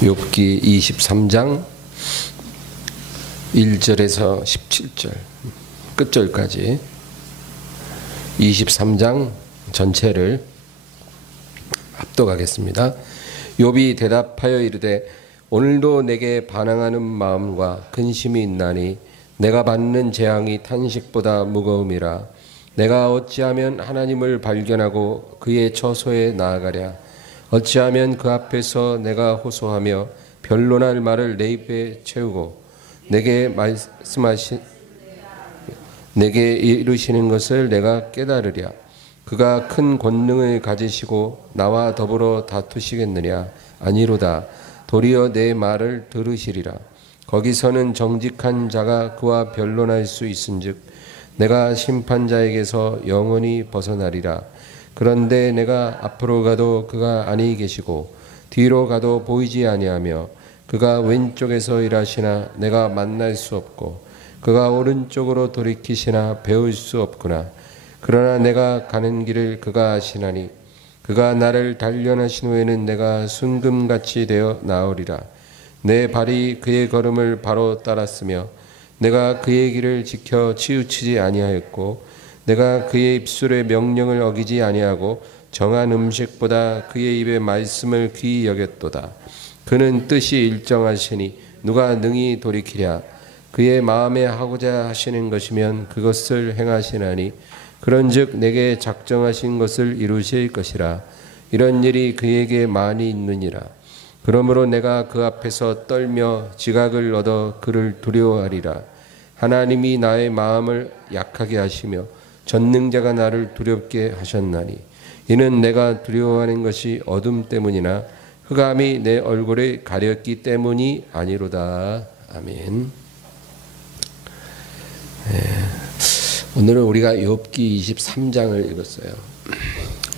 욥기 23장 1절에서 17절 끝절까지 23장 전체를 합독하겠습니다. 욥이 대답하여 이르되 오늘도 내게 반항하는 마음과 근심이 있나니 내가 받는 재앙이 탄식보다 무거움이라. 내가 어찌하면 하나님을 발견하고 그의 처소에 나아가랴. 어찌하면 그 앞에서 내가 호소하며 변론할 말을 내 입에 채우고 내게 이르시는 것을 내가 깨달으랴. 그가 큰 권능을 가지시고 나와 더불어 다투시겠느냐? 아니로다. 도리어 내 말을 들으시리라. 거기서는 정직한 자가 그와 변론할 수 있은즉 내가 심판자에게서 영원히 벗어나리라. 그런데 내가 앞으로 가도 그가 아니 계시고 뒤로 가도 보이지 아니하며 그가 왼쪽에서 일하시나 내가 만날 수 없고 그가 오른쪽으로 돌이키시나 배울 수 없구나. 그러나 내가 가는 길을 그가 아시나니 그가 나를 단련하신 후에는 내가 순금같이 되어 나으리라. 내 발이 그의 걸음을 바로 따랐으며 내가 그의 길을 지켜 치우치지 아니하였고 내가 그의 입술의 명령을 어기지 아니하고 정한 음식보다 그의 입의 말씀을 귀히 여겼도다. 그는 뜻이 일정하시니 누가 능히 돌이키랴. 그의 마음에 하고자 하시는 것이면 그것을 행하시나니 그런즉 내게 작정하신 것을 이루실 것이라. 이런 일이 그에게 많이 있느니라. 그러므로 내가 그 앞에서 떨며 지각을 얻어 그를 두려워하리라. 하나님이 나의 마음을 약하게 하시며 전능자가 나를 두렵게 하셨나니 이는 내가 두려워하는 것이 어둠 때문이나 흑암이 내 얼굴에 가렸기 때문이 아니로다. 아멘. 오늘은 우리가 욥기 23장을 읽었어요.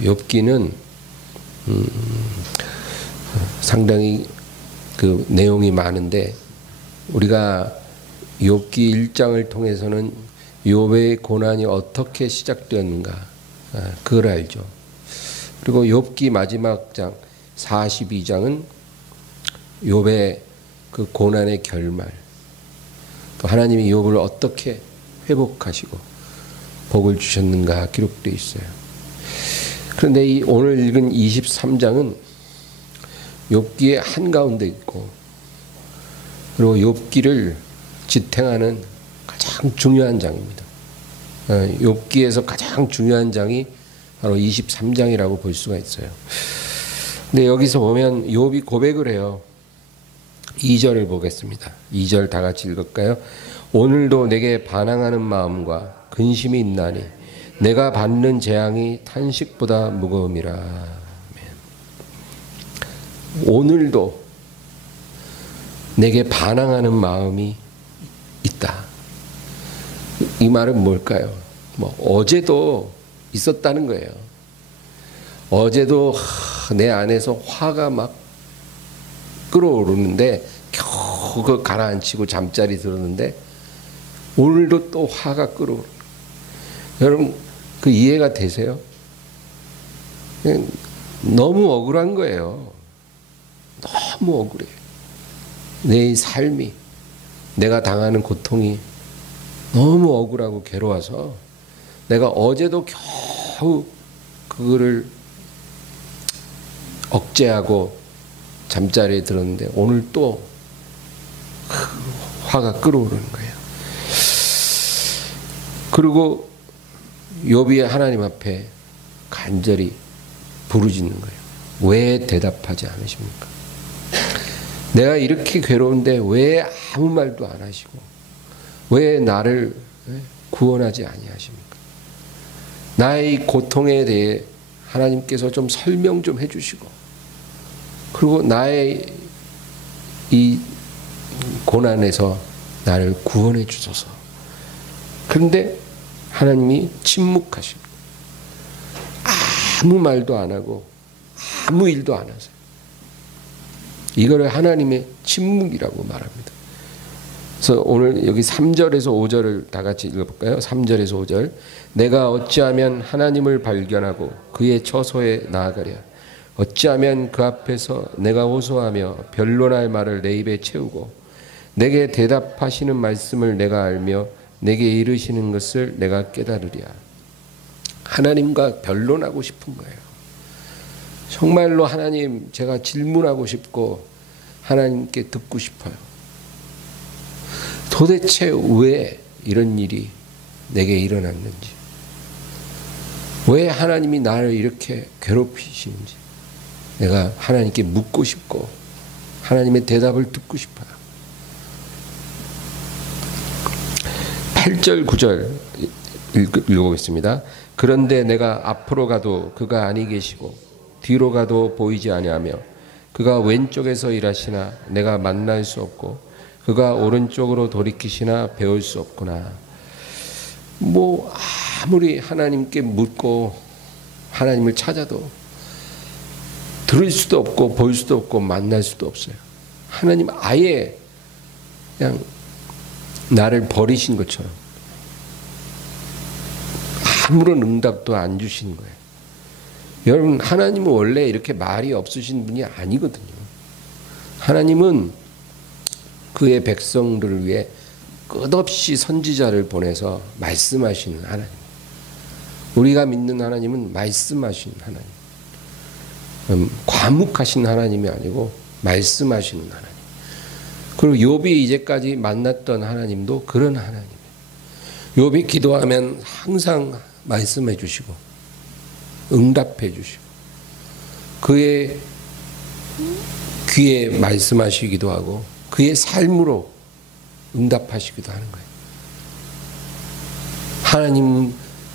욥기는 상당히 그 내용이 많은데 우리가 욥기 1장을 통해서는 욥의 고난이 어떻게 시작되었는가 그걸 알죠. 그리고 욥기 마지막 장 42장은 욥의 그 고난의 결말, 또 하나님이 욥을 어떻게 회복하시고 복을 주셨는가 기록되어 있어요. 그런데 이 오늘 읽은 23장은 욥기의 한가운데 있고 그리고 욥기를 지탱하는 가장 중요한 장입니다. 욥기에서 가장 중요한 장이 바로 23장이라고 볼 수가 있어요. 근데 여기서 보면 욥이 고백을 해요. 2절을 보겠습니다. 2절 다 같이 읽을까요? 오늘도 내게 반항하는 마음과 근심이 있나니 내가 받는 재앙이 탄식보다 무거움이라. 오늘도 내게 반항하는 마음이 있다. 이 말은 뭘까요? 어제도 있었다는 거예요. 어제도 내 안에서 화가 막 끓어오르는데 겨우 그 가라앉히고 잠자리 들었는데 오늘도 또 화가 끓어오르는 거예요. 여러분 그 이해가 되세요? 너무 억울한 거예요. 너무 억울해. 내 삶이, 내가 당하는 고통이 너무 억울하고 괴로워서 내가 어제도 겨우 그거를 억제하고 잠자리에 들었는데 오늘 또 화가 끓어오르는 거예요. 그리고 욥이 하나님 앞에 간절히 부르짖는 거예요. 왜 대답하지 않으십니까? 내가 이렇게 괴로운데 왜 아무 말도 안 하시고 왜 나를 구원하지 아니하십니까? 나의 고통에 대해 하나님께서 좀 설명 좀 해주시고 그리고 나의 이 고난에서 나를 구원해 주소서. 그런데 하나님이 침묵하십니다. 아무 말도 안 하고 아무 일도 안 하세요. 이거를 하나님의 침묵이라고 말합니다. 그래서 오늘 여기 3절에서 5절을 다 같이 읽어볼까요? 3절에서 5절. 내가 어찌하면 하나님을 발견하고 그의 처소에 나아가랴. 어찌하면 그 앞에서 내가 호소하며 변론할 말을 내 입에 채우고 내게 대답하시는 말씀을 내가 알며 내게 이르시는 것을 내가 깨달으랴. 하나님과 변론하고 싶은 거예요. 정말로 하나님, 제가 질문하고 싶고 하나님께 듣고 싶어요. 도대체 왜 이런 일이 내게 일어났는지, 왜 하나님이 나를 이렇게 괴롭히시는지 내가 하나님께 묻고 싶고 하나님의 대답을 듣고 싶어요. 8절 9절 읽어보겠습니다. 그런데 내가 앞으로 가도 그가 아니 계시고 뒤로 가도 보이지 아니하며 그가 왼쪽에서 일하시나 내가 만날 수 없고 그가 오른쪽으로 돌이키시나 배울 수 없구나. 뭐 아무리 하나님께 묻고 하나님을 찾아도 들을 수도 없고 볼 수도 없고 만날 수도 없어요. 하나님 아예 그냥 나를 버리신 것처럼 아무런 응답도 안 주시는 거예요. 여러분, 하나님은 원래 이렇게 말이 없으신 분이 아니거든요. 하나님은 그의 백성들을 위해 끝없이 선지자를 보내서 말씀하시는 하나님. 우리가 믿는 하나님은 말씀하시는 하나님. 과묵하신 하나님이 아니고 말씀하시는 하나님. 그리고 욥이 이제까지 만났던 하나님도 그런 하나님이에요. 욥이 기도하면 항상 말씀해 주시고 응답해 주시고 그의 귀에 말씀하시기도 하고 그의 삶으로 응답하시기도 하는 거예요. 하나님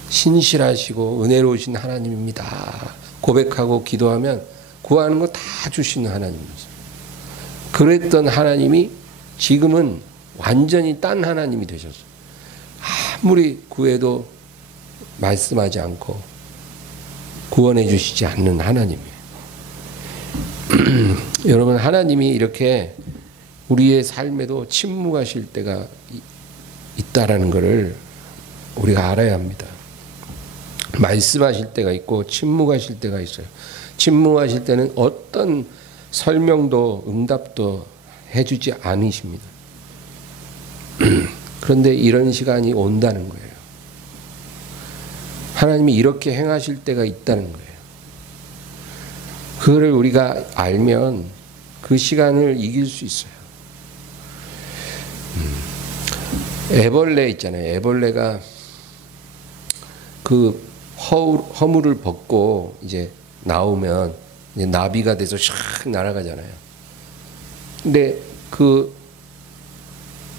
신실하시고 은혜로우신 하나님입니다. 고백하고 기도하면 구하는 거 다 주시는 하나님이죠. 그랬던 하나님이 지금은 완전히 딴 하나님이 되셨어요. 아무리 구해도 말씀하지 않고 구원해 주시지 않는 하나님이에요. 여러분, 하나님이 이렇게 우리의 삶에도 침묵하실 때가 있다라는 것을 우리가 알아야 합니다. 말씀하실 때가 있고 침묵하실 때가 있어요. 침묵하실 때는 어떤 설명도 응답도 해주지 않으십니다. 그런데 이런 시간이 온다는 거예요. 하나님이 이렇게 행하실 때가 있다는 거예요. 그거를 우리가 알면 그 시간을 이길 수 있어요. 애벌레 있잖아요. 애벌레가 그 허물을 벗고 이제 나오면 이제 나비가 돼서 샥 날아가잖아요. 근데 그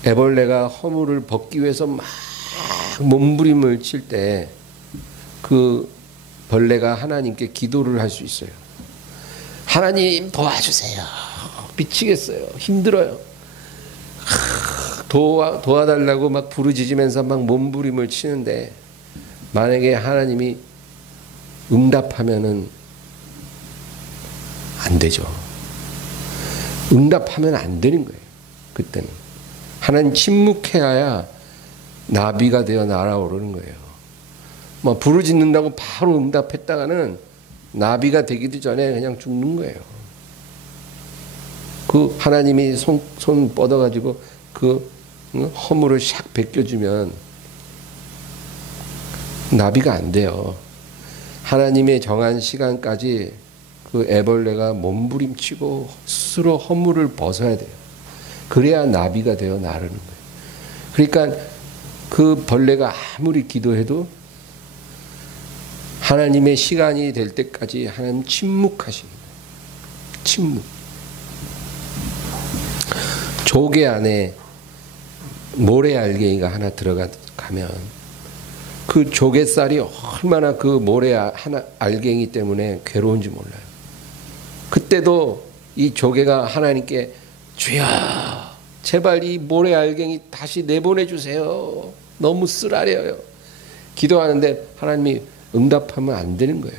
애벌레가 허물을 벗기 위해서 막 몸부림을 칠 때 그 벌레가 하나님께 기도를 할 수 있어요. 하나님 도와주세요. 미치겠어요. 힘들어요. 도와달라고 막 부르짖으면서 막 몸부림을 치는데 만약에 하나님이 응답하면은 안 되죠. 응답하면 안 되는 거예요. 그때는 하나님 침묵해야 나비가 되어 날아오르는 거예요. 뭐 부르짖는다고 바로 응답했다가는 나비가 되기도 전에 그냥 죽는 거예요. 그 하나님이 손 뻗어가지고 그 허물을 샥 벗겨주면 나비가 안 돼요. 하나님의 정한 시간까지 그 애벌레가 몸부림치고 스스로 허물을 벗어야 돼요. 그래야 나비가 되어 나르는 거예요. 그러니까 그 벌레가 아무리 기도해도 하나님의 시간이 될 때까지 하나님 침묵하시는 거예요. 침묵. 조개 안에 모래알갱이가 하나 들어가면 그 조개살이 얼마나 그 알갱이 때문에 괴로운지 몰라요. 그때도 이 조개가 하나님께 주여 제발 이 모래알갱이 다시 내보내주세요. 너무 쓰라려요. 기도하는데 하나님이 응답하면 안 되는 거예요.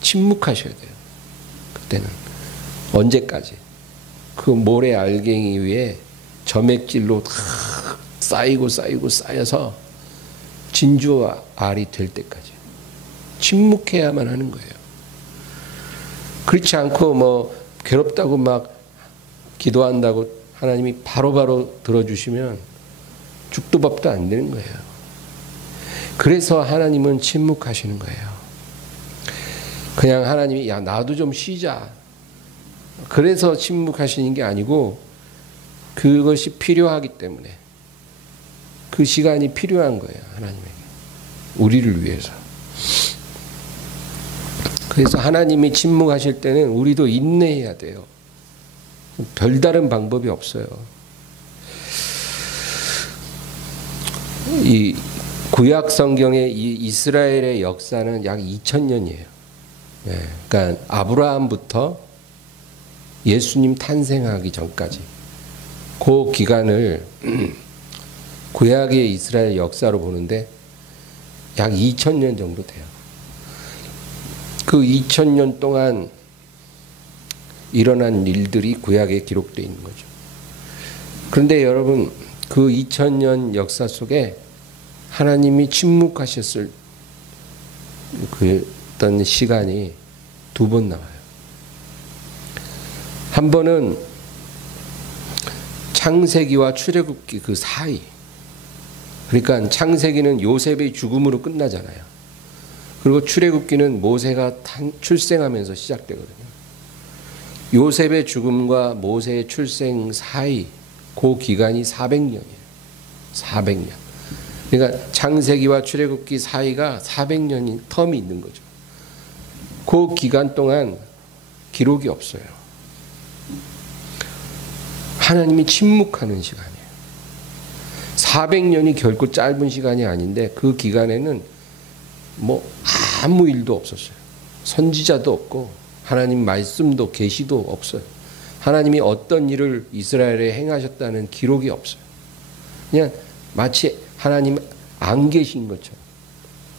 침묵하셔야 돼요. 그때는 언제까지 그 모래알갱이 위에 점액질로 다 쌓여서 진주와 알이 될 때까지 침묵해야만 하는 거예요. 그렇지 않고 뭐 괴롭다고 막 기도한다고 하나님이 바로바로 들어주시면 죽도 밥도 안 되는 거예요. 그래서 하나님은 침묵하시는 거예요. 그냥 하나님이 야 나도 좀 쉬자. 그래서 침묵하시는 게 아니고 그것이 필요하기 때문에 그 시간이 필요한 거예요. 하나님에게. 우리를 위해서. 그래서 하나님이 침묵하실 때는 우리도 인내해야 돼요. 별다른 방법이 없어요. 이 구약 성경의 이 이스라엘의 역사는 약 2000년이에요. 그러니까 아브라함부터 예수님 탄생하기 전까지 그 기간을 구약의 이스라엘 역사로 보는데 약 2000년 정도 돼요. 그 2000년 동안 일어난 일들이 구약에 기록되어 있는 거죠. 그런데 여러분 그 2000년 역사 속에 하나님이 침묵하셨을 그 어떤 시간이 두 번 나와요. 한 번은 창세기와 출애굽기 그 사이. 그러니까 창세기는 요셉의 죽음으로 끝나잖아요. 그리고 출애굽기는 모세가 출생하면서 시작되거든요. 요셉의 죽음과 모세의 출생 사이 그 기간이 400년이에요. 400년. 그러니까 창세기와 출애굽기 사이가 400년인 텀이 있는 거죠. 그 기간 동안 기록이 없어요. 하나님이 침묵하는 시간이에요. 400년이 결코 짧은 시간이 아닌데 그 기간에는 뭐 아무 일도 없었어요. 선지자도 없고 하나님 말씀도 계시도 없어요. 하나님이 어떤 일을 이스라엘에 행하셨다는 기록이 없어요. 그냥 마치 하나님 안 계신 것처럼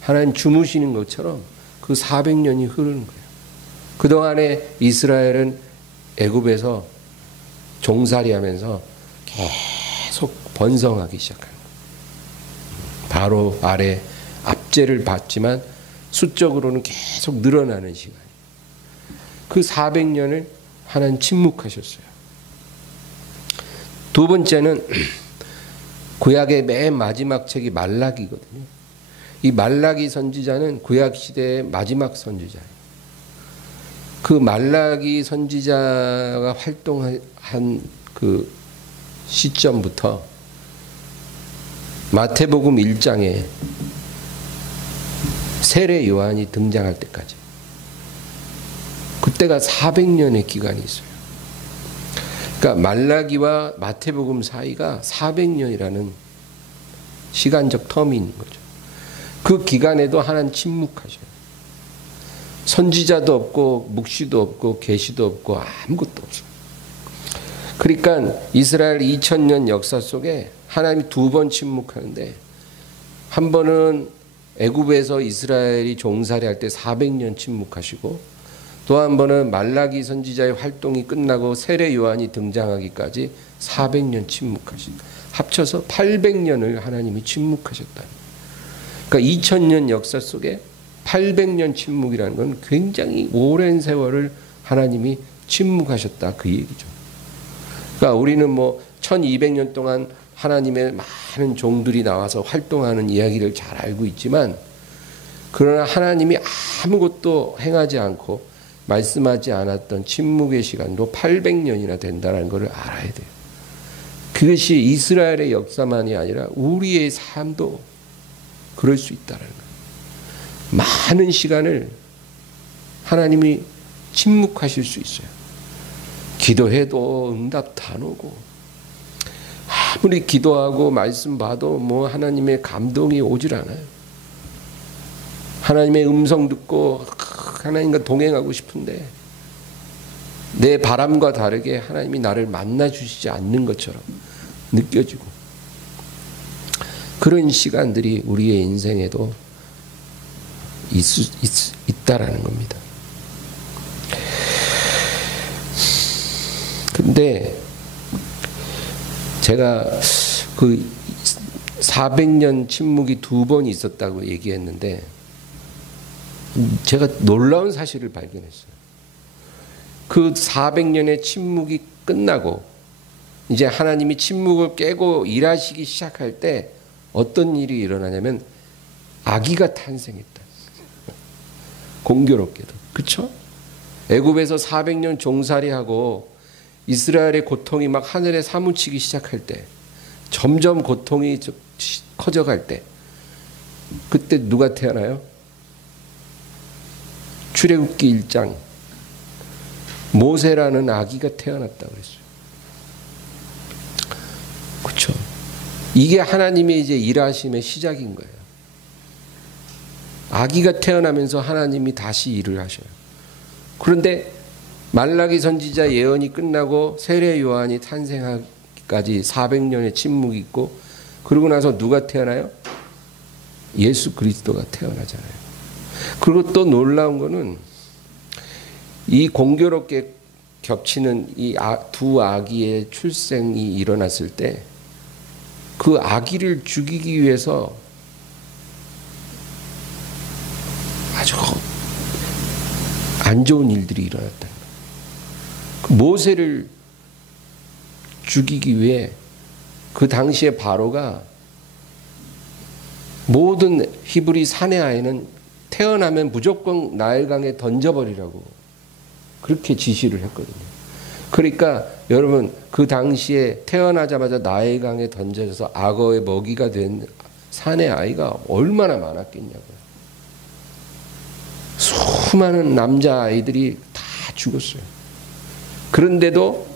하나님 주무시는 것처럼 그 400년이 흐르는 거예요. 그동안에 이스라엘은 애굽에서 종살이하면서 계속 번성하기 시작한 거예요. 바로 아래 압제를 받지만 수적으로는 계속 늘어나는 시간이에요. 그 400년을 하나님 침묵하셨어요. 두 번째는 구약의 맨 마지막 책이 말라기거든요. 이 말라기 선지자는 구약 시대의 마지막 선지자예요. 그 말라기 선지자가 활동한 그 시점부터 마태복음 1장에 세례 요한이 등장할 때까지 그때가 400년의 기간이 있어요. 그러니까 말라기와 마태복음 사이가 400년이라는 시간적 텀이 있는 거죠. 그 기간에도 하나님 침묵하셔요. 선지자도 없고 묵시도 없고 계시도 없고 아무것도 없어요. 그러니까 이스라엘 2000년 역사 속에 하나님이 두 번 침묵하는데 한 번은 애굽에서 이스라엘이 종살이할 때 400년 침묵하시고 또 한 번은 말라기 선지자의 활동이 끝나고 세례 요한이 등장하기까지 400년 침묵하신, 합쳐서 800년을 하나님이 침묵하셨다. 그러니까 2000년 역사 속에 800년 침묵이라는 건 굉장히 오랜 세월을 하나님이 침묵하셨다 그 얘기죠. 그러니까 우리는 뭐 1200년 동안 하나님의 많은 종들이 나와서 활동하는 이야기를 잘 알고 있지만 그러나 하나님이 아무것도 행하지 않고 말씀하지 않았던 침묵의 시간도 800년이나 된다는 것을 알아야 돼요. 그것이 이스라엘의 역사만이 아니라 우리의 삶도 그럴 수 있다는 거예요. 많은 시간을 하나님이 침묵하실 수 있어요. 기도해도 응답도 안 오고 아무리 기도하고 말씀 봐도 뭐 하나님의 감동이 오질 않아요. 하나님의 음성 듣고 하나님과 동행하고 싶은데 내 바람과 다르게 하나님이 나를 만나 주시지 않는 것처럼 느껴지고 그런 시간들이 우리의 인생에도 있다라는 겁니다. 근데 제가 그 400년 침묵이 두 번 있었다고 얘기했는데 제가 놀라운 사실을 발견했어요. 그 400년의 침묵이 끝나고 이제 하나님이 침묵을 깨고 일하시기 시작할 때 어떤 일이 일어나냐면 아기가 탄생했다. 공교롭게도. 그렇죠? 애굽에서 400년 종살이하고 이스라엘의 고통이 막 하늘에 사무치기 시작할 때, 점점 고통이 커져갈 때, 그때 누가 태어나요? 출애굽기 1장 모세라는 아기가 태어났다고 그랬어요. 그렇죠? 이게 하나님의 이제 일하심의 시작인 거예요. 아기가 태어나면서 하나님이 다시 일을 하셔요. 그런데 말라기 선지자 예언이 끝나고 세례 요한이 탄생하기까지 400년의 침묵이 있고, 그러고 나서 누가 태어나요? 예수 그리스도가 태어나잖아요. 그리고 또 놀라운 거는 이 공교롭게 겹치는 이 두 아기의 출생이 일어났을 때 그 아기를 죽이기 위해서 아주 안 좋은 일들이 일어났다. 모세를 죽이기 위해 그 당시에 바로가 모든 히브리 사내 아이는 태어나면 무조건 나일강에 던져버리라고 그렇게 지시를 했거든요. 그러니까 여러분, 그 당시에 태어나자마자 나일강에 던져져서 악어의 먹이가 된 사내 아이가 얼마나 많았겠냐고요. 수많은 남자 아이들이 다 죽었어요. 그런데도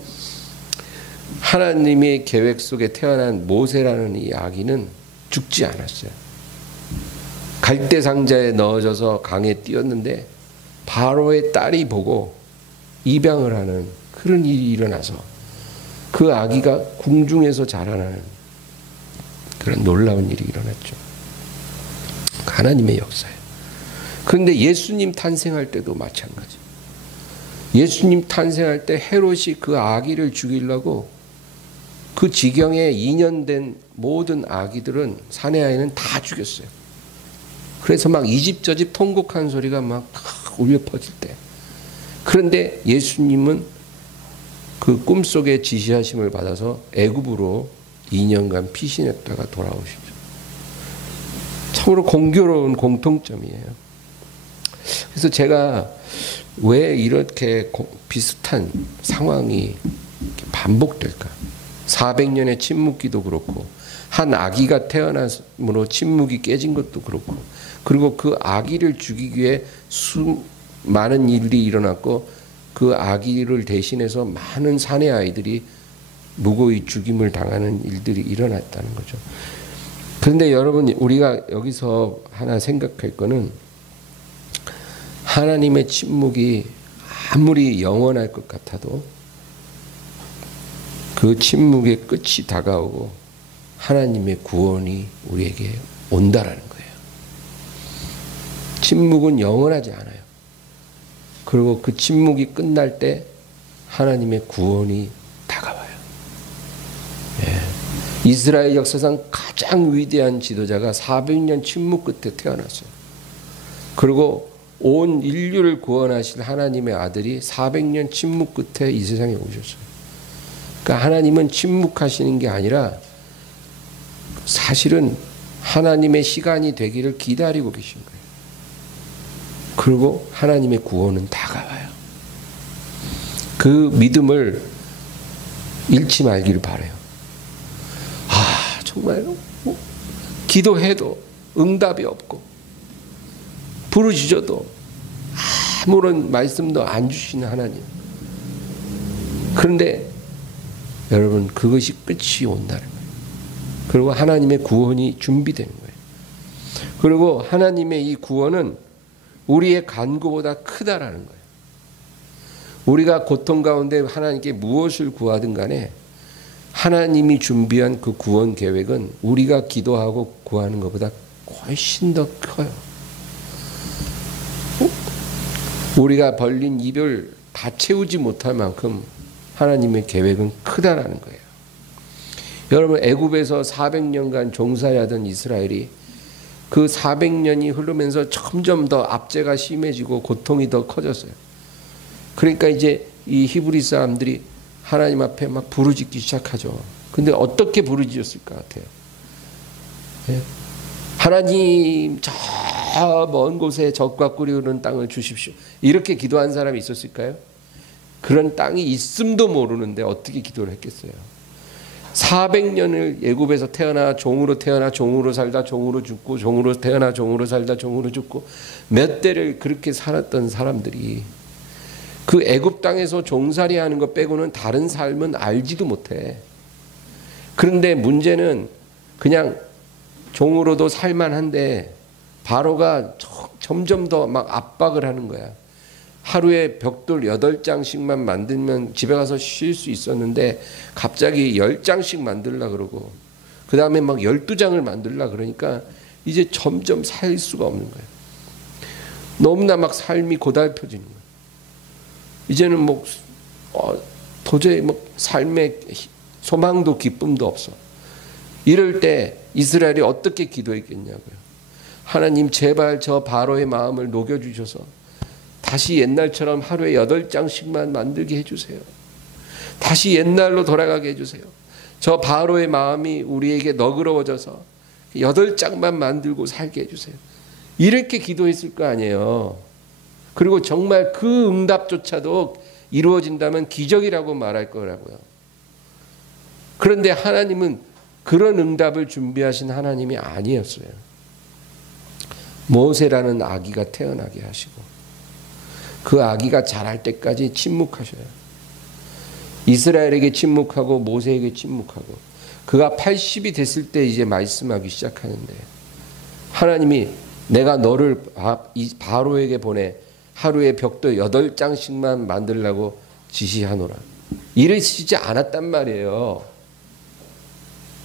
하나님의 계획 속에 태어난 모세라는 이 아기는 죽지 않았어요. 갈대 상자에 넣어져서 강에 띄었는데 바로의 딸이 보고 입양을 하는 그런 일이 일어나서 그 아기가 궁중에서 자라나는 그런 놀라운 일이 일어났죠. 하나님의 역사예요. 그런데 예수님 탄생할 때도 마찬가지. 예수님 탄생할 때 헤롯이 그 아기를 죽이려고 그 지경에 2년 된 모든 아기들은, 사내 아이는 다 죽였어요. 그래서 막 이 집 저 집 통곡한 소리가 막 울려 퍼질 때, 그런데 예수님은 그 꿈속에 지시하심을 받아서 애굽으로 2년간 피신했다가 돌아오시죠. 참으로 공교로운 공통점이에요. 그래서 제가 왜 이렇게 비슷한 상황이 반복될까? 400년의 침묵기도 그렇고, 한 아기가 태어남으로 침묵이 깨진 것도 그렇고, 그리고 그 아기를 죽이기 위해 많은 일이 일어났고, 그 아기를 대신해서 많은 사내 아이들이 무고히 죽임을 당하는 일들이 일어났다는 거죠. 그런데 여러분, 우리가 여기서 하나 생각할 거는, 하나님의 침묵이 아무리 영원할 것 같아도 그 침묵의 끝이 다가오고 하나님의 구원이 우리에게 온다라는 거예요. 침묵은 영원하지 않아요. 그리고 그 침묵이 끝날 때 하나님의 구원이 다가와요. 예. 이스라엘 역사상 가장 위대한 지도자가 400년 침묵 끝에 태어났어요. 그리고 온 인류를 구원하실 하나님의 아들이 400년 침묵 끝에 이 세상에 오셨어요. 그러니까 하나님은 침묵하시는 게 아니라 사실은 하나님의 시간이 되기를 기다리고 계신 거예요. 그리고 하나님의 구원은 다가와요. 그 믿음을 잃지 말기를 바라요. 아, 정말요? 기도해도 응답이 없고, 부르짖어도 아무런 말씀도 안 주시는 하나님. 그런데 여러분, 그것이 끝이 온다는 거예요. 그리고 하나님의 구원이 준비되는 거예요. 그리고 하나님의 이 구원은 우리의 간구보다 크다라는 거예요. 우리가 고통 가운데 하나님께 무엇을 구하든 간에 하나님이 준비한 그 구원 계획은 우리가 기도하고 구하는 것보다 훨씬 더 커요. 우리가 벌린 입을 다 채우지 못할 만큼 하나님의 계획은 크다라는 거예요. 여러분, 애굽에서 400년간 종살이하던 이스라엘이 그 400년이 흐르면서 점점 더 압제가 심해지고 고통이 더 커졌어요. 그러니까 이제 이 히브리 사람들이 하나님 앞에 막 부르짖기 시작하죠. 근데 어떻게 부르짖었을 것 같아요? 예? 하나님 저 먼 곳에 젖과 꿀이 흐르는 땅을 주십시오. 이렇게 기도한 사람이 있었을까요? 그런 땅이 있음도 모르는데 어떻게 기도를 했겠어요? 400년을 애굽에서 태어나 종으로 살다 종으로 죽고, 종으로 태어나 종으로 살다 종으로 죽고, 몇 대를 그렇게 살았던 사람들이 그 애굽 땅에서 종살이 하는 것 빼고는 다른 삶은 알지도 못해. 그런데 문제는 그냥 종으로도 살만한데 바로가 점점 더 막 압박을 하는 거야. 하루에 벽돌 8장씩만 만들면 집에 가서 쉴 수 있었는데 갑자기 10장씩 만들려고 그러고, 그 다음에 막 12장을 만들려고 그러니까 이제 점점 살 수가 없는 거예요. 너무나 막 삶이 고달퍼지는 거예요. 이제는 뭐 도저히 뭐 삶의 소망도 기쁨도 없어. 이럴 때 이스라엘이 어떻게 기도했겠냐고요. 하나님 제발 저 바로의 마음을 녹여주셔서 다시 옛날처럼 하루에 8장씩만 만들게 해주세요. 다시 옛날로 돌아가게 해주세요. 저 바로의 마음이 우리에게 너그러워져서 8장만 만들고 살게 해주세요. 이렇게 기도했을 거 아니에요. 그리고 정말 그 응답조차도 이루어진다면 기적이라고 말할 거라고요. 그런데 하나님은 그런 응답을 준비하신 하나님이 아니었어요. 모세라는 아기가 태어나게 하시고 그 아기가 자랄 때까지 침묵하셔요. 이스라엘에게 침묵하고 모세에게 침묵하고, 그가 80이 됐을 때 이제 말씀하기 시작하는데, 하나님이 내가 너를 이 바로에게 보내 하루에 벽돌 8장씩만 만들라고 지시하노라. 이러시지 않았단 말이에요.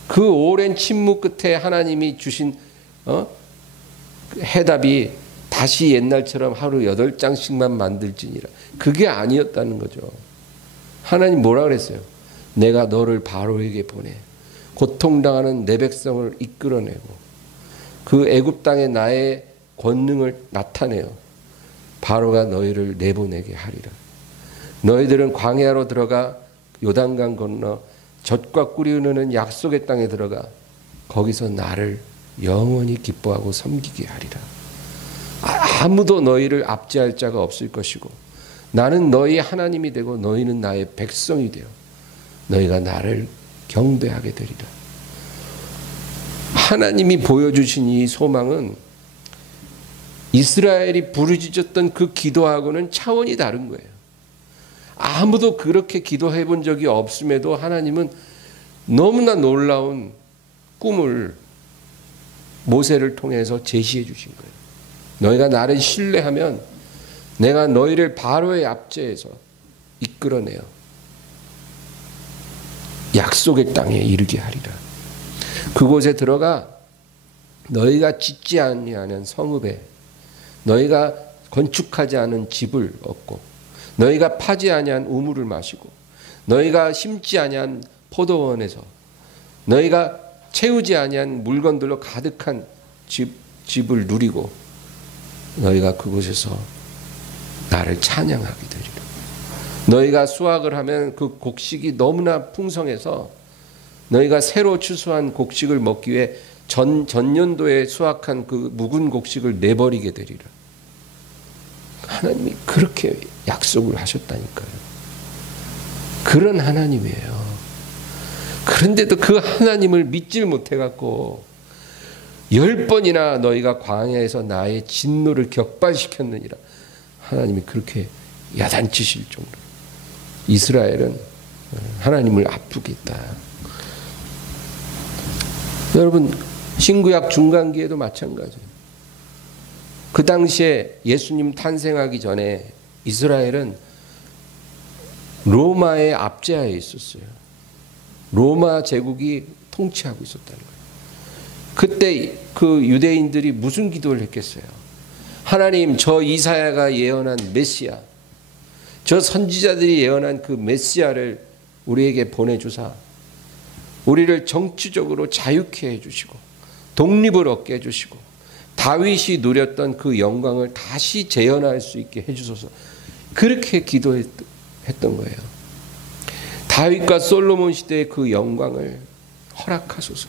그 오랜 침묵 끝에 하나님이 주신 해답이 다시 옛날처럼 하루 8장씩만 만들지니라. 그게 아니었다는 거죠. 하나님 뭐라 그랬어요? 내가 너를 바로에게 보내 고통당하는 내 백성을 이끌어내고 그 애굽 땅에 나의 권능을 나타내어 바로가 너희를 내보내게 하리라. 너희들은 광야로 들어가 요단강 건너 젖과 꿀이 흐르는 약속의 땅에 들어가 거기서 나를 영원히 기뻐하고 섬기게 하리라. 아무도 너희를 압제할 자가 없을 것이고 나는 너희 하나님이 되고 너희는 나의 백성이 되어 너희가 나를 경배하게 되리라. 하나님이 보여주신 이 소망은 이스라엘이 부르짖었던 그 기도하고는 차원이 다른 거예요. 아무도 그렇게 기도해 본 적이 없음에도 하나님은 너무나 놀라운 꿈을 모세를 통해서 제시해 주신 거예요. 너희가 나를 신뢰하면 내가 너희를 바로의 압제에서 이끌어내어 약속의 땅에 이르게 하리라. 그곳에 들어가 너희가 짓지 아니하는 성읍에 너희가 건축하지 않은 집을 얻고 너희가 파지 아니한 우물을 마시고 너희가 심지 아니한 포도원에서 너희가 채우지 아니한 물건들로 가득한 집을 누리고 너희가 그곳에서 나를 찬양하게 되리라. 너희가 수확을 하면 그 곡식이 너무나 풍성해서 너희가 새로 추수한 곡식을 먹기 위해 전년도에 수확한 그 묵은 곡식을 내버리게 되리라. 하나님이 그렇게 약속을 하셨다니까요. 그런 하나님이에요. 그런데도 그 하나님을 믿질 못해갖고 10번이나 너희가 광야에서 나의 진노를 격발시켰느니라. 하나님이 그렇게 야단치실 정도로 이스라엘은 하나님을 아프게 했다. 여러분, 신구약 중간기에도 마찬가지예요. 그 당시에 예수님 탄생하기 전에 이스라엘은 로마의 압제하에 있었어요. 로마 제국이 통치하고 있었다는 거예요. 그때 그 유대인들이 무슨 기도를 했겠어요? 하나님, 저 이사야가 예언한 메시아, 저 선지자들이 예언한 그 메시아를 우리에게 보내주사 우리를 정치적으로 자유케 해주시고 독립을 얻게 해주시고 다윗이 누렸던 그 영광을 다시 재현할 수 있게 해주소서. 그렇게 기도했던 했던 거예요. 다윗과 솔로몬 시대의 그 영광을 허락하소서.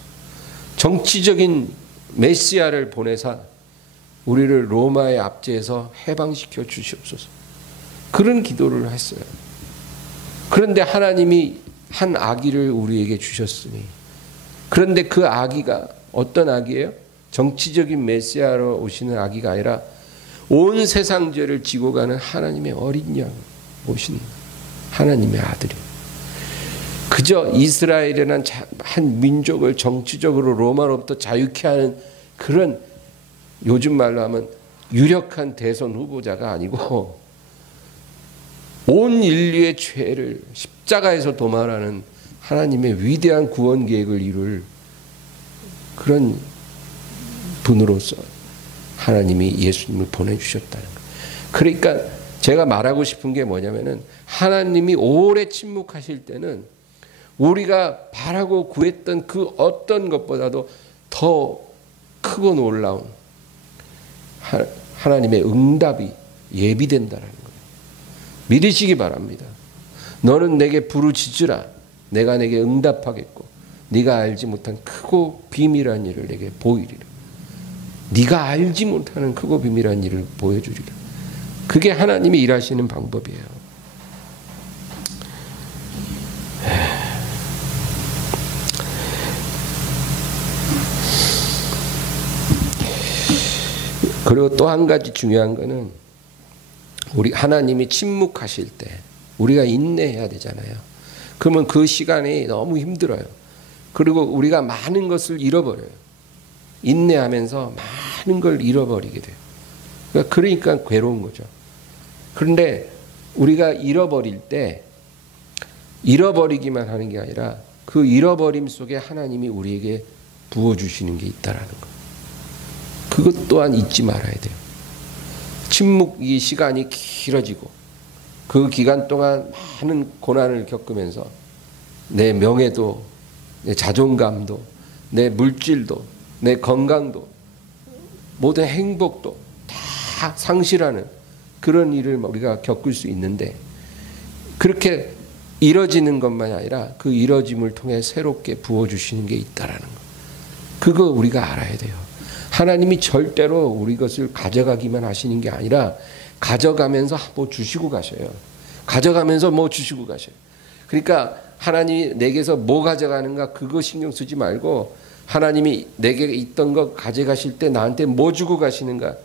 정치적인 메시아를 보내사 우리를 로마의 압제에서 해방시켜 주시옵소서. 그런 기도를 했어요. 그런데 하나님이 한 아기를 우리에게 주셨으니, 그런데 그 아기가 어떤 아기예요? 정치적인 메시아로 오시는 아기가 아니라 온 세상 죄를 지고 가는 하나님의 어린 양 오신 하나님의 아들이, 그저 이스라엘이라는 한 민족을 정치적으로 로마로부터 자유케 하는 그런, 요즘 말로 하면 유력한 대선 후보자가 아니고 온 인류의 죄를 십자가에서 도말하는 하나님의 위대한 구원 계획을 이룰 그런 분으로서 하나님이 예수님을 보내주셨다는 거예요. 그러니까 제가 말하고 싶은 게 뭐냐면은, 하나님이 오래 침묵하실 때는 우리가 바라고 구했던 그 어떤 것보다도 더 크고 놀라운 하나님의 응답이 예비된다는 거예요. 믿으시기 바랍니다. 너는 내게 부르짖으라. 내가 내게 응답하겠고 네가 알지 못한 크고 비밀한 일을 내게 보이리라. 네가 알지 못하는 크고 비밀한 일을 보여주리라. 그게 하나님이 일하시는 방법이에요. 그리고 또 한 가지 중요한 거는, 우리 하나님이 침묵하실 때 우리가 인내해야 되잖아요. 그러면 그 시간이 너무 힘들어요. 그리고 우리가 많은 것을 잃어버려요. 인내하면서 많은 걸 잃어버리게 돼요. 그러니까 괴로운 거죠. 그런데 우리가 잃어버릴 때 잃어버리기만 하는 게 아니라 그 잃어버림 속에 하나님이 우리에게 부어주시는 게 있다라는 거예요. 그것 또한 잊지 말아야 돼요. 침묵이 시간이 길어지고 그 기간 동안 많은 고난을 겪으면서 내 명예도, 내 자존감도, 내 물질도, 내 건강도, 모든 행복도 다 상실하는 그런 일을 우리가 겪을 수 있는데, 그렇게 이뤄지는 것만이 아니라 그 이뤄짐을 통해 새롭게 부어주시는 게 있다라는 거, 그거 우리가 알아야 돼요. 하나님이 절대로 우리 것을 가져가기만 하시는 게 아니라 가져가면서 뭐 주시고 가셔요. 가져가면서 뭐 주시고 가셔요. 그러니까 하나님이 내게서 뭐 가져가는가 그거 신경 쓰지 말고, 하나님이 내게 있던 거 가져가실 때 나한테 뭐 주고 가시는가,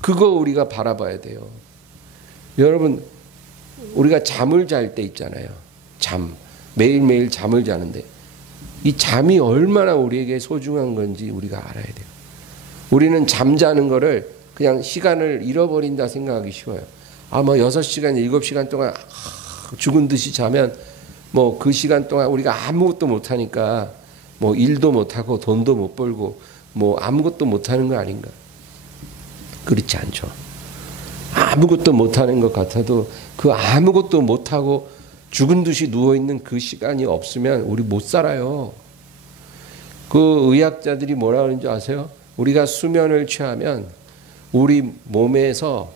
그거 우리가 바라봐야 돼요. 여러분, 우리가 잠을 잘 때 있잖아요. 매일매일 잠을 자는데 이 잠이 얼마나 우리에게 소중한 건지 우리가 알아야 돼요. 우리는 잠자는 거를 그냥 시간을 잃어버린다 생각하기 쉬워요. 뭐 6시간, 7시간 동안 죽은 듯이 자면 뭐 그 시간 동안 우리가 아무것도 못하니까 뭐 일도 못하고 돈도 못 벌고 뭐 아무것도 못하는 거 아닌가? 그렇지 않죠. 아무것도 못하는 것 같아도 그 아무것도 못하고 죽은 듯이 누워있는 그 시간이 없으면 우리 못 살아요. 그 의학자들이 뭐라 그러는지 아세요? 우리가 수면을 취하면 우리 몸에서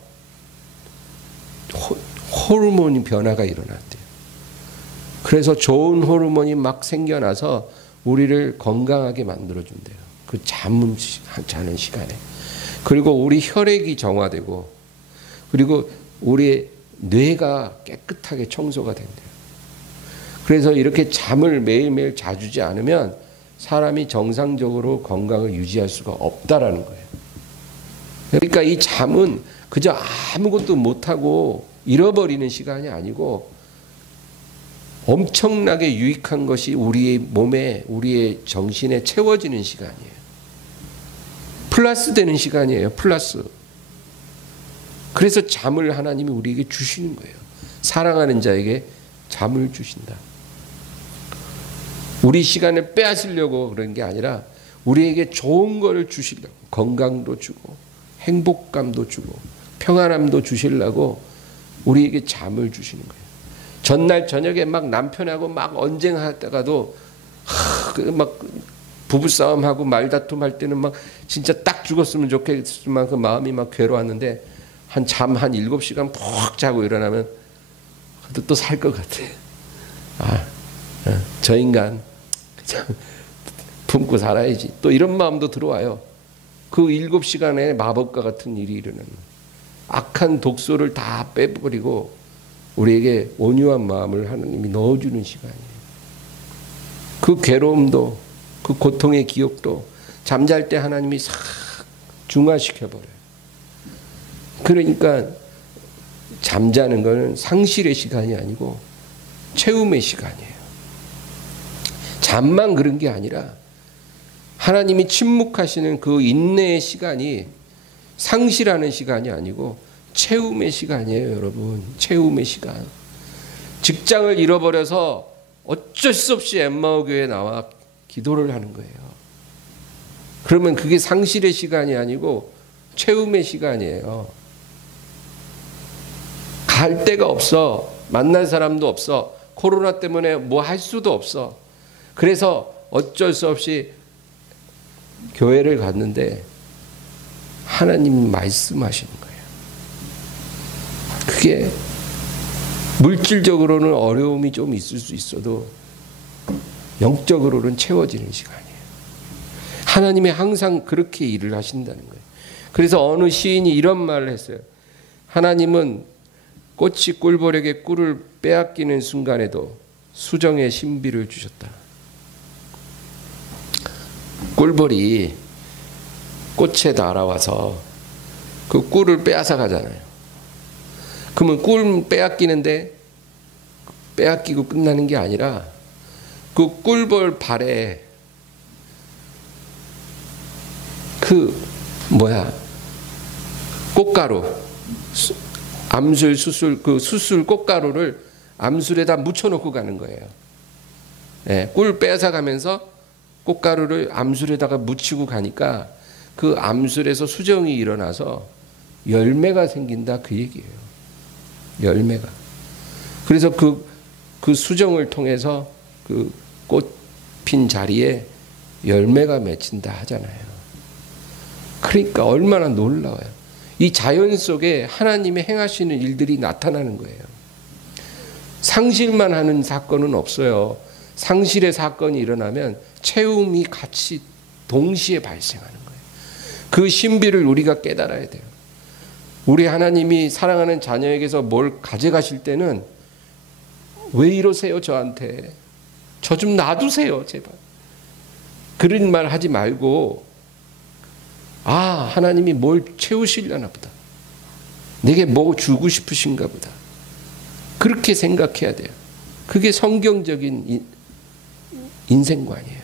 호르몬 변화가 일어났대요. 그래서 좋은 호르몬이 막 생겨나서 우리를 건강하게 만들어준대요. 그 자는 시간에. 그리고 우리 혈액이 정화되고, 그리고 우리의 뇌가 깨끗하게 청소가 된대요. 그래서 이렇게 잠을 매일매일 자주지 않으면 사람이 정상적으로 건강을 유지할 수가 없다라는 거예요. 그러니까 이 잠은 그저 아무것도 못하고 잃어버리는 시간이 아니고 엄청나게 유익한 것이 우리의 몸에, 우리의 정신에 채워지는 시간이에요. 플러스 되는 시간이에요. 플러스. 그래서 잠을 하나님이 우리에게 주시는 거예요. 사랑하는 자에게 잠을 주신다. 우리 시간을 빼앗으려고 그런 게 아니라 우리에게 좋은 거를 주시려고, 건강도 주고 행복감도 주고 평안함도 주시려고 우리에게 잠을 주시는 거예요. 전날 저녁에 막 남편하고 막 언쟁하다가도 막 부부싸움하고 말다툼할 때는 막 진짜 딱 죽었으면 좋겠을 만큼 마음이 막 괴로웠는데 한 7시간 푹 자고 일어나면 그것도 또 살 것 같아. 저 인간 참 품고 살아야지. 또 이런 마음도 들어와요. 그 7시간에 마법과 같은 일이 일어나는, 악한 독소를 다 빼버리고 우리에게 온유한 마음을 하나님이 넣어주는 시간이에요. 그 괴로움도, 그 고통의 기억도 잠잘 때 하나님이 싹 중화시켜버려요. 그러니까 잠자는 것은 상실의 시간이 아니고 채움의 시간이에요. 잠만 그런 게 아니라 하나님이 침묵하시는 그 인내의 시간이 상실하는 시간이 아니고 채움의 시간이에요, 여러분. 채움의 시간. 직장을 잃어버려서 어쩔 수 없이 엠마오 교회에 나와 기도를 하는 거예요. 그러면 그게 상실의 시간이 아니고 채움의 시간이에요. 갈 데가 없어. 만날 사람도 없어. 코로나 때문에 뭐 할 수도 없어. 그래서 어쩔 수 없이 교회를 갔는데 하나님 말씀하시는 거예요. 그게 물질적으로는 어려움이 좀 있을 수 있어도 영적으로는 채워지는 시간이에요. 하나님이 항상 그렇게 일을 하신다는 거예요. 그래서 어느 시인이 이런 말을 했어요. 하나님은 꽃이 꿀벌에게 꿀을 빼앗기는 순간에도 수정의 신비를 주셨다. 꿀벌이 꽃에 날아와서 그 꿀을 빼앗아 가잖아요. 그러면 꿀 빼앗기는데 빼앗기고 끝나는 게 아니라 그 꿀벌 발에 꽃가루, 암술, 수술, 그 수술 꽃가루를 암술에다 묻혀놓고 가는 거예요. 예, 꿀 빼앗아 가면서 꽃가루를 암술에다가 묻히고 가니까 그 암술에서 수정이 일어나서 열매가 생긴다, 그 얘기예요. 열매가. 그래서 그 수정을 통해서 그 꽃 핀 자리에 열매가 맺힌다 하잖아요. 그러니까 얼마나 놀라워요. 이 자연 속에 하나님의 행하시는 일들이 나타나는 거예요. 상실만 하는 사건은 없어요. 상실의 사건이 일어나면 채움이 같이 동시에 발생하는 거예요. 그 신비를 우리가 깨달아야 돼요. 우리 하나님이 사랑하는 자녀에게서 뭘 가져가실 때는 왜 이러세요 저한테? 저 좀 놔두세요 제발. 그런 말 하지 말고 하나님이 뭘 채우시려나 보다. 내게 뭐 주고 싶으신가 보다. 그렇게 생각해야 돼요. 그게 성경적인 인생관이에요.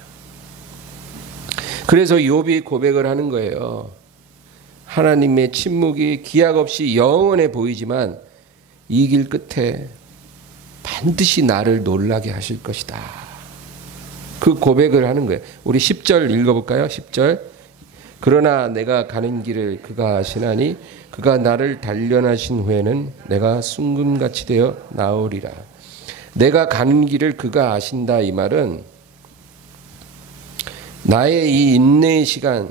그래서 욥이 고백을 하는 거예요. 하나님의 침묵이 기약 없이 영원해 보이지만 이 길 끝에 반드시 나를 놀라게 하실 것이다. 그 고백을 하는 거예요. 우리 10절 읽어볼까요? 10절. 그러나 내가 가는 길을 그가 아시나니 그가 나를 단련하신 후에는 내가 순금같이 되어 나오리라. 내가 가는 길을 그가 아신다, 이 말은 나의 이 인내의 시간,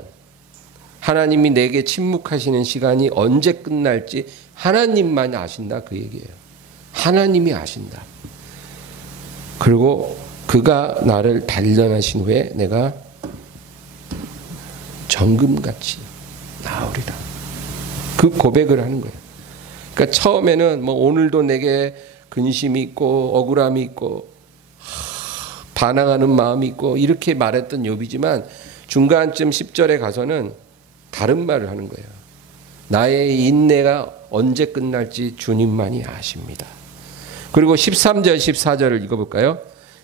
하나님이 내게 침묵하시는 시간이 언제 끝날지 하나님만 아신다, 그 얘기예요. 하나님이 아신다. 그리고 그가 나를 단련하신 후에 내가 정금같이 나오리라. 그 고백을 하는 거예요. 그러니까 처음에는 뭐 오늘도 내게 근심이 있고 억울함이 있고 반항하는 마음이 있고 이렇게 말했던 욥이지만 중간쯤 10절에 가서는 다른 말을 하는 거예요. 나의 인내가 언제 끝날지 주님만이 아십니다. 그리고 13절 14절을 읽어볼까요?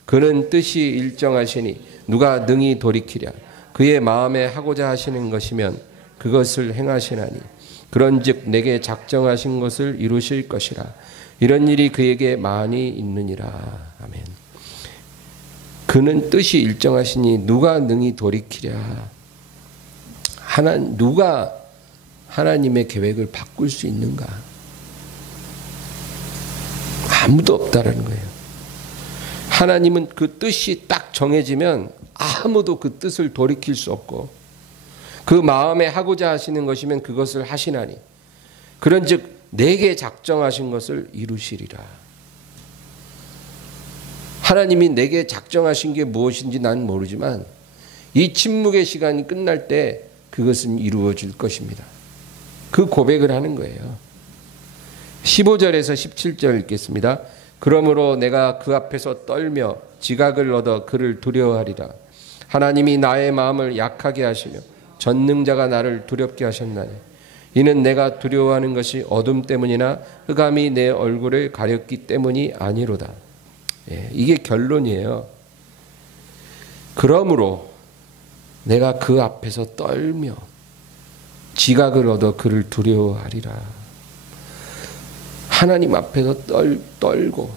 그는 뜻이 일정하시니 누가 능히 돌이키랴. 그의 마음에 하고자 하시는 것이면 그것을 행하시나니 그런즉 내게 작정하신 것을 이루실 것이라. 이런 일이 그에게 많이 있느니라. 아멘. 그는 뜻이 일정하시니 누가 능히 돌이키랴. 누가 하나님의 계획을 바꿀 수 있는가? 아무도 없다라는 거예요. 하나님은 그 뜻이 딱 정해지면 아무도 그 뜻을 돌이킬 수 없고 그 마음에 하고자 하시는 것이면 그것을 하시나니 그런즉 내게 작정하신 것을 이루시리라. 하나님이 내게 작정하신 게 무엇인지 난 모르지만 이 침묵의 시간이 끝날 때 그것은 이루어질 것입니다. 그 고백을 하는 거예요. 15절에서 17절 읽겠습니다. 그러므로 내가 그 앞에서 떨며 지각을 얻어 그를 두려워하리라. 하나님이 나의 마음을 약하게 하시며 전능자가 나를 두렵게 하셨나니 이는 내가 두려워하는 것이 어둠 때문이나 흑암이 내 얼굴을 가렸기 때문이 아니로다. 이게 결론이에요. 그러므로 내가 그 앞에서 떨며 지각을 얻어 그를 두려워하리라. 하나님 앞에서 떨고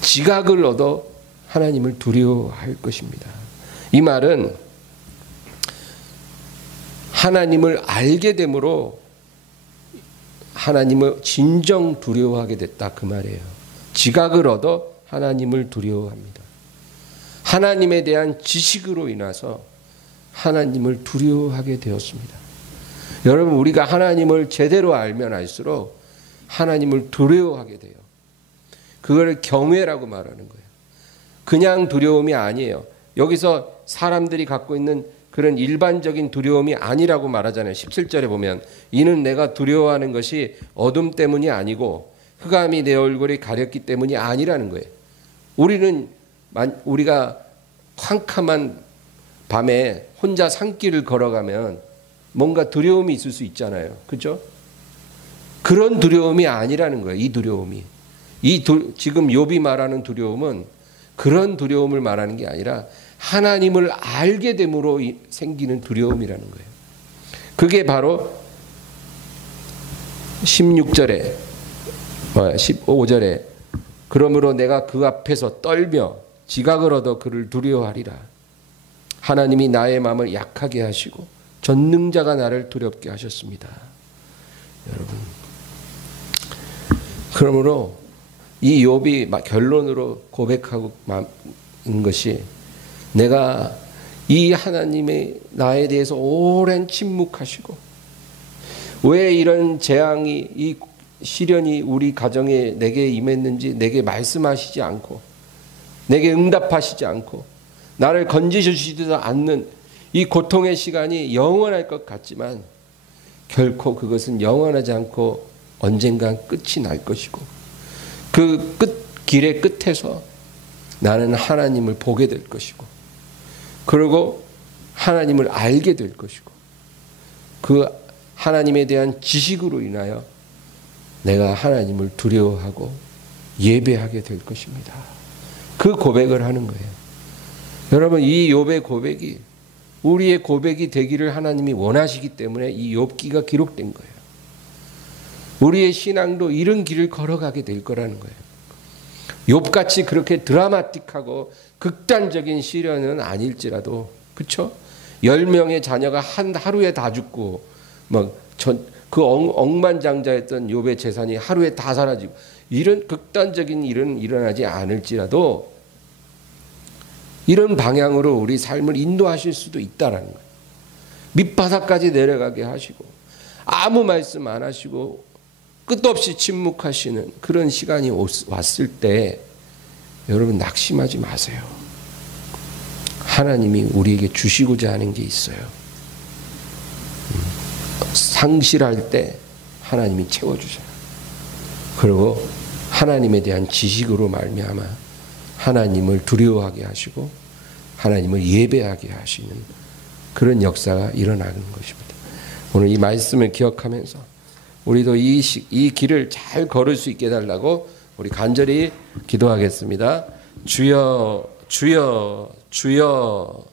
지각을 얻어 하나님을 두려워할 것입니다. 이 말은 하나님을 알게 되므로 하나님을 진정 두려워하게 됐다 그 말이에요. 지각을 얻어 하나님을 두려워합니다. 하나님에 대한 지식으로 인해서 하나님을 두려워하게 되었습니다. 여러분, 우리가 하나님을 제대로 알면 알수록 하나님을 두려워하게 돼요. 그걸 경외라고 말하는 거예요. 그냥 두려움이 아니에요. 여기서 사람들이 갖고 있는 그런 일반적인 두려움이 아니라고 말하잖아요. 17절에 보면 이는 내가 두려워하는 것이 어둠 때문이 아니고 흑암이 내 얼굴이 가렸기 때문이 아니라는 거예요. 우리가 캄캄한 밤에 혼자 산길을 걸어가면 뭔가 두려움이 있을 수 있잖아요. 그렇죠? 그런 두려움이 아니라는 거예요. 이 두려움이. 지금 욥이 말하는 두려움은 그런 두려움을 말하는 게 아니라 하나님을 알게 됨으로 생기는 두려움이라는 거예요. 그게 바로 16절에 15절에 그러므로 내가 그 앞에서 떨며 지각을 얻어 그를 두려워하리라. 하나님이 나의 마음을 약하게 하시고 전능자가 나를 두렵게 하셨습니다. 여러분, 그러므로 이 욥이 결론으로 고백하고 있는 것이 내가 이 하나님의 나에 대해서 오랜 침묵하시고 왜 이런 재앙이 이 시련이 우리 가정에 내게 임했는지 내게 말씀하시지 않고 내게 응답하시지 않고 나를 건지시지도 않는 이 고통의 시간이 영원할 것 같지만 결코 그것은 영원하지 않고 언젠가 끝이 날 것이고 그 길의 끝에서 나는 하나님을 보게 될 것이고 그리고 하나님을 알게 될 것이고 그 하나님에 대한 지식으로 인하여 내가 하나님을 두려워하고 예배하게 될 것입니다. 그 고백을 하는 거예요. 여러분, 이 욥의 고백이 우리의 고백이 되기를 하나님이 원하시기 때문에 이 욥기가 기록된 거예요. 우리의 신앙도 이런 길을 걸어가게 될 거라는 거예요. 욥같이 그렇게 드라마틱하고 극단적인 시련은 아닐지라도, 그렇죠? 10명의 자녀가 하루에 다 죽고 그 억만장자였던 욥의 재산이 하루에 다 사라지고 이런 극단적인 일은 일어나지 않을지라도 이런 방향으로 우리 삶을 인도하실 수도 있다라는 거예요. 밑바닥까지 내려가게 하시고 아무 말씀 안 하시고 끝없이 침묵하시는 그런 시간이 왔을 때 여러분 낙심하지 마세요. 하나님이 우리에게 주시고자 하는 게 있어요. 상실할 때 하나님이 채워주셔요. 그리고 하나님에 대한 지식으로 말미암아 하나님을 두려워하게 하시고 하나님을 예배하게 하시는 그런 역사가 일어나는 것입니다. 오늘 이 말씀을 기억하면서 우리도 이 길을 잘 걸을 수 있게 해달라고 우리 간절히 기도하겠습니다. 주여, 주여, 주여.